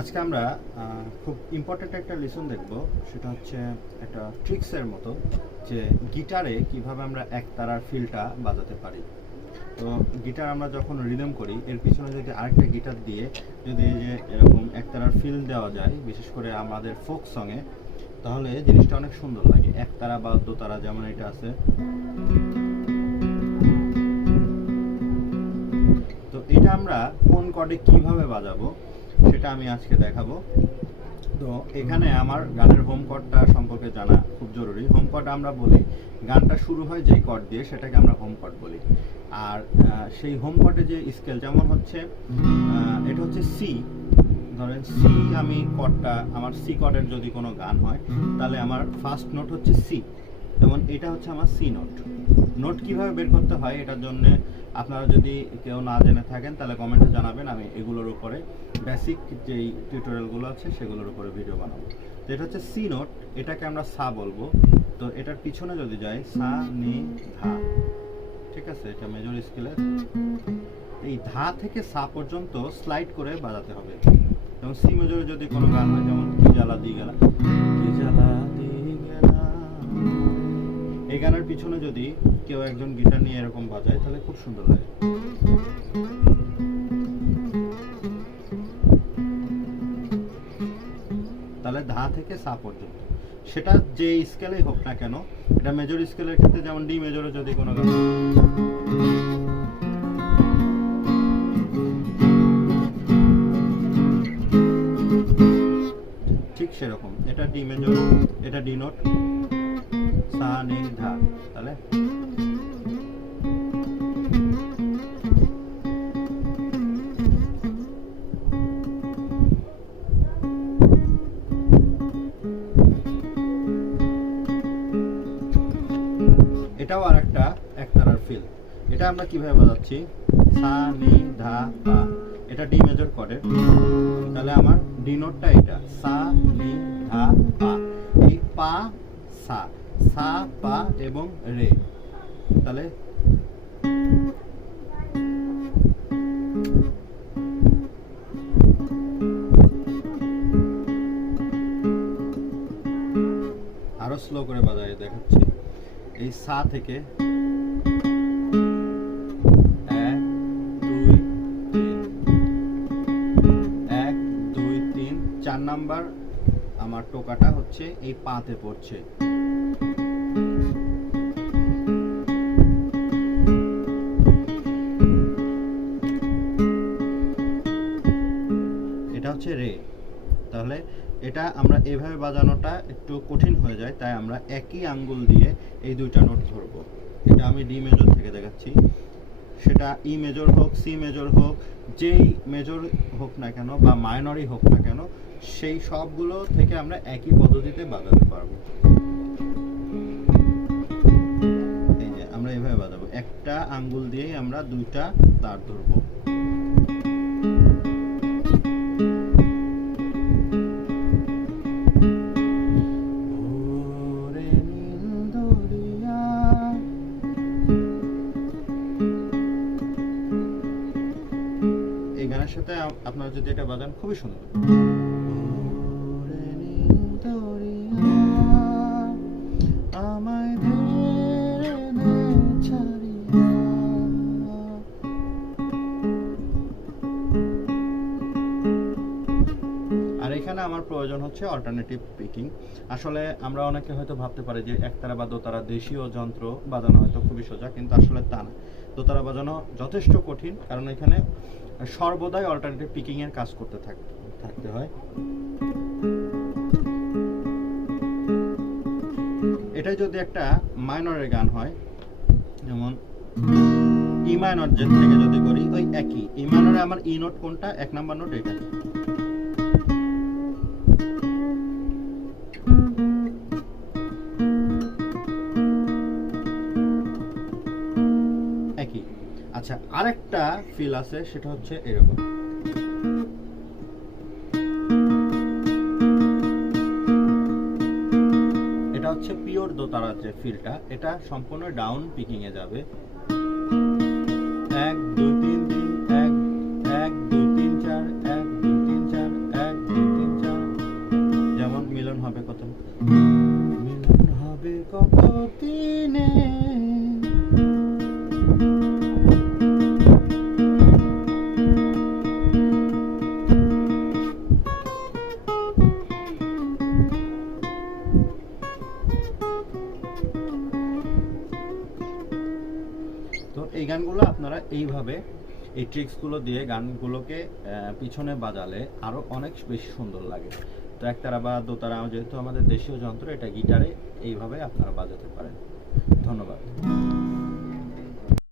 আজকে আমরা খুব ইম্পর্টেন্ট একটা লেসন দেখব। সেটা হচ্ছে একটা ট্রিক্সের মতো, যে গিটারে কীভাবে আমরা এক তারার ফিলটা বাজাতে পারি। তো গিটার আমরা যখন রিদম করি, এর পিছনে যদি আরেকটা গিটার দিয়ে যদি যে এরকম এক তারার ফিল দেওয়া যায়, বিশেষ করে আমাদের ফোক সঙে তাহলে জিনিসটা অনেক সুন্দর লাগে। একতারা বা দো তারা যেমন এটা আছে। তো এটা আমরা কোন কর্ডে কীভাবে বাজাবো, সেটা আমি আজকে দেখাবো। তো এখানে আমার গানের হোম কর্ডটা সম্পর্কে জানা খুব জরুরি। হোম কর্ড আমরা বলি, গানটা শুরু হয় যেই কর্ড দিয়ে, সেটাকে আমরা হোম কর্ড বলি। আর সেই হোম কর্ডে যে স্কেল যেমন হচ্ছে এটা হচ্ছে সি ধরেন সি আমি কর্ডটা আমার সি কর্ডের যদি কোনো গান হয়, তাহলে আমার ফার্স্ট নোট হচ্ছে সি যেমন এটা হচ্ছে আমার সি নোট নোট কীভাবে বের করতে হয়, এটার জন্য আপনারা যদি কেউ না জেনে থাকেন, তাহলে কমেন্টে জানাবেন, আমি এগুলোর উপরে বেসিক যেই টিউটোরিয়ালগুলো আছে, সেগুলোর উপরে ভিডিও বানাবো। তো এটা হচ্ছে সি নোট এটাকে আমরা সা বলব। তো এটার পিছনে যদি যাই সা নি ধা। ঠিক আছে, এটা মেজর স্কেলের এই ধা থেকে সা পর্যন্ত স্লাইড করে বাজাতে হবে। যেমন সি মেজরে যদি কোনো গান হয়, যেমন কি জ্বালা দিয়ে গেলা, কি জ্বালা গেলা। এই গানের পিছনে যদি কেউ একজন গিটার নিয়ে এরকম বাজায়, তাহলে খুব সুন্দর লাগে তাহলে ধা থেকে সা পর্যন্ত। সেটা যে স্কেলেই হোক না কেন, এটা মেজর স্কেলের ক্ষেত্রে যেমন ডি মেজরে যদি কোনো গান ঠিক সেরকম, এটা ডি মেজর এটা ডি নোট সা নি ধা তাহলে ফিল এটা আমরা কীভাবে বাজাচ্ছি সা নি ধা, পা। এটা ডি মেজর কর্ডের তাহলে আমার ডি নোটটা এটা। সা নি ধা, পা। এই পা, সা। সা, পা এবং রে। তাহলে আরও স্লো করে বাজায়, দেখাচ্ছি। এই সা থেকে নাম্বার, আমার টোকাটা হচ্ছে এই পাতে পড়ছে। এটা হচ্ছে রে। তাহলে এটা আমরা এভাবে বাজানোটা একটু কঠিন হয়ে যায়, তাই আমরা একই আঙ্গুল দিয়ে এই দুইটা নোট ধরবো। এটা আমি ডি মেজর থেকে দেখাচ্ছি। সেটা ই মেজর হোক সি মেজর হোক, যেই মেজর হোক না কেন বা মাইনরই হোক না কেন, সেই সবগুলো থেকে আমরা একই পদ্ধতিতে বাজাতে পারব। এই যে আমরা এভাবে বাজাবো। একটা আঙ্গুল দিয়েই আমরা দুইটা তার ধরবো। সাথে আপনার যদি এটা বাজান খুবই সুন্দর। এখানে আমার প্রয়োজন হচ্ছে অল্টারনেটিভ পিকিং আসলে আমরা অনেকে হয়তো ভাবতে পারি যে একতারা বা দোতারা দেশীয় যন্ত্র বাজানো হয়তো খুবই সোজা, কিন্তু আসলে তা না। দোতারা বাজানো যথেষ্ট কঠিন, কারণ এখানে সর্বদাই অল্টারনেটিভ পিকিং এর কাজ করতে থাক- থাকতে হয়। এটাই যদি একটা মাইনরের গান হয়, যেমন ই মাইনর যে থেকে যদি করি, ওই একই। ই মাইনরে আমার ই নোট কোনটা? এক নাম্বার নোট এটা। আচ্ছা আরেকটা ফিল আছে, সেটা হচ্ছে এরকম। এটা হচ্ছে পিওর দোতারার যে ফিলটা এটা সম্পূর্ণ ডাউন পিকিং এ যাবে। এক, দুই, তিন তিন, এক এক, দুই, তিন, চার, এক, দুই, তিন, চার, এক, দুই, তিন, চার। যেমন মিলন হবে কত? মিলন হবে কত দিনে গানগুলো আপনারা এইভাবে, এই ট্রিক্সগুলো দিয়ে গানগুলোকে পিছনে বাজালে আরও অনেক বেশি সুন্দর লাগে। তো একতারা বা দোতারা, যেহেতু আমাদের দেশীয় যন্ত্র, এটা গিটারে এইভাবে আপনারা বাজাতে পারেন। ধন্যবাদ।